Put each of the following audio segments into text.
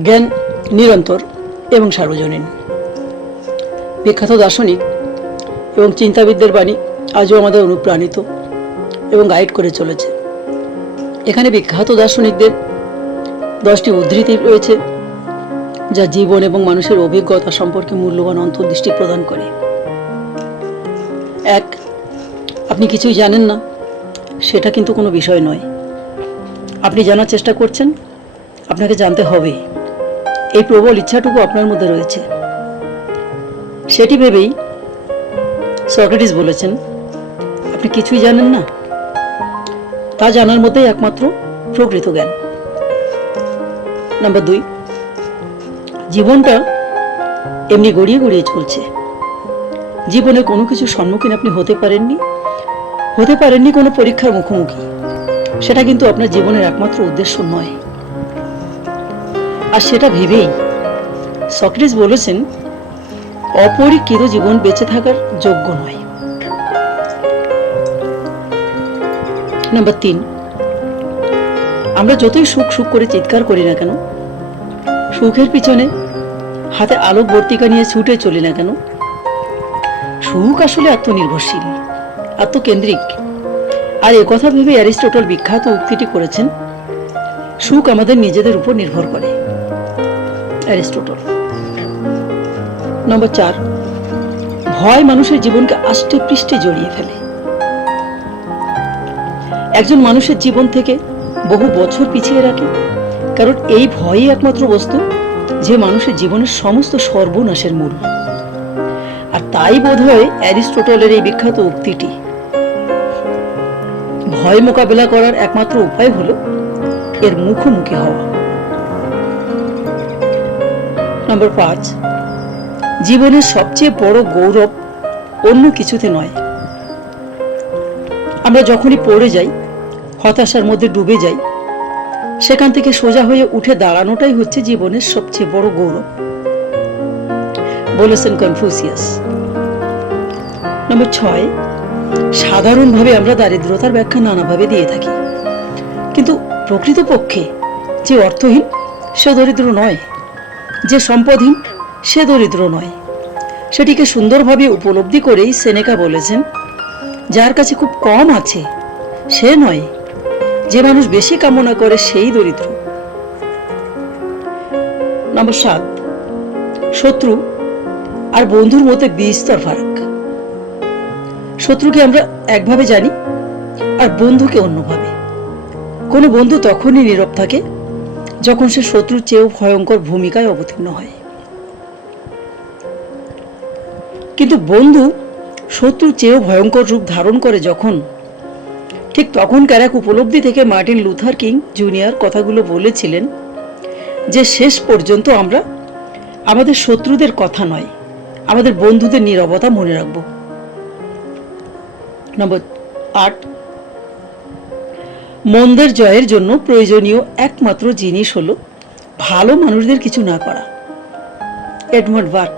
জ্ঞান নিরন্তর এবং সার্বজনীন। বিখ্যাত দার্শনিক এবং চিন্তাবিদদের বাণী আজও আমাদের অনুপ্রাণিত এবং গাইড করে চলেছে। এখানে বিখ্যাত দার্শনিকদের 10টি উদ্ধৃতি রয়েছে, যা জীবন এবং মানুষের অভিজ্ঞতা সম্পর্কে মূল্যবান অন্তর্দৃষ্টি প্রদান করে। 1. আপনি কিছুই জানেন না, সেটা কিন্তু কোনো বিষয় নয়। আপনি জানার চেষ্টা করছেন, আপনাকে জানতে হবে, এই প্রবল ইচ্ছাটুকু আপনার মধ্যে রয়েছে। সেটি ভেবেই সক্রেটিস বলেছেন, আপনি কিছুই জানেন না, তা জানার মধ্যেই একমাত্র প্রকৃত জ্ঞান। নাম্বার 2, জীবনটা এমনি গড়িয়ে গড়িয়ে চলছে। জীবনে কোনো কিছু সম্মুখীন আপনি হতে পারেননি কোনো পরীক্ষার মুখোমুখি। সেটা কিন্তু আপনার জীবনের একমাত্র উদ্দেশ্য নয়। আর সেটা ভেবেই সক্রেটিস বলেছেন, অপরীক্ষিত জীবন বেঁচে থাকার যোগ্য নয়। নাম্বার 3, আমরা যতই সুখ সুখ করে চিৎকার করি না কেন, সুখের পিছনে হাতে আলোক বর্তিকা নিয়ে ছুটে চলি না কেন, সুখ আসলে আত্মনির্ভরশীল, আত্মকেন্দ্রিক। আর একথা ভেবে অ্যারিস্টটল বিখ্যাত উক্তিটি করেছেন, সুখ আমাদের নিজেদের উপর নির্ভর করে। অ্যারিস্টটল। নম্বর 4, ভয় মানুষের জীবনকে আষ্টে পৃষ্ঠে জড়িয়ে ফেলে। একজন মানুষের জীবন থেকে বহু বছর পিছিয়ে রাখে, কারণ এই ভয়ই একমাত্র বস্তু যে মানুষের জীবনের সমস্ত সর্বনাশের মূল। আর তাই বোধহয় অ্যারিস্টটলের এই বিখ্যাত উক্তিটি, ভয় মোকাবেলা করার একমাত্র উপায় হলো এর মুখোমুখি হওয়া। নম্বর 5, জীবনের সবচেয়ে বড় গৌরব অন্য কিছুতে নয়। আমরা যখনই পড়ে যাই, হতাশার মধ্যে ডুবে যাই, সেখান থেকে সোজা হয়ে উঠে দাঁড়ানোটাই হচ্ছে জীবনের সবচেয়ে বড় গৌরব, বলেছেন কনফুসিয়াস। নম্বর 6, সাধারণভাবে আমরা দারিদ্রতার ব্যাখ্যা নানাভাবে দিয়ে থাকি, কিন্তু প্রকৃতপক্ষে যে অর্থহীন সে দরিদ্র নয়, যে সম্পদহীন সে দরিদ্র নয়। সেটিকে সুন্দরভাবে উপলব্ধি করেই সেনেকা বলেছেন, যার কাছে খুব কম আছে সে নয়, যে মানুষ বেশি কামনা করে সেই দরিদ্র। নম্বর 7, শত্রু আর বন্ধুর মধ্যে বিস্তর ফারাক। শত্রুকে আমরা একভাবে জানি আর বন্ধুকে অন্যভাবে। কোনো বন্ধু তখনই নীরব থাকে যখন সে শত্রুর চেয়েও ভয়ঙ্কর ভূমিকায় অবতীর্ণ হয়, কিন্তু বন্ধু শত্রুর চেয়েও ভয়ঙ্কর রূপ ধারণ করে যখন, ঠিক তখনকার এক উপলব্ধি থেকে মার্টিন লুথার কিং জুনিয়র কথাগুলো বলেছিলেন যে শেষ পর্যন্ত আমরা আমাদের শত্রুদের কথা নয়, আমাদের বন্ধুদের নীরবতা মনে রাখব। নম্বর 8, মন্দের জয়ের জন্য প্রয়োজনীয় একমাত্র জিনিস হলো ভালো মানুষদের কিছু না করা। Edmund bark.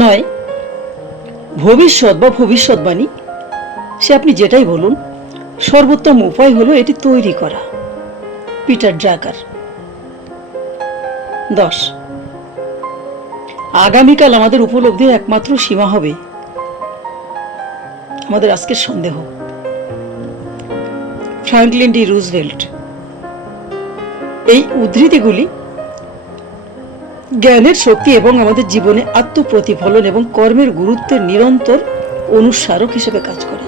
9, ভবিষ্যৎ বা ভবিষ্যৎবাণী, সে আপনি যেটাই বলুন, সর্বোত্তম উপায় হলো এটি তৈরি করা। Peter Drucker. 10, আগামীকাল আমাদের উপলব্ধির একমাত্র সীমা হবে আমাদের আজকের সন্দেহ। Franklin D Roosevelt. এই উদ্ধৃতিগুলি জ্ঞানের শক্তি এবং আমাদের জীবনে আত্মপ্রতিফলন এবং কর্মের গুরুত্বের নিরন্তর অনুস্মারক হিসেবে কাজ করে।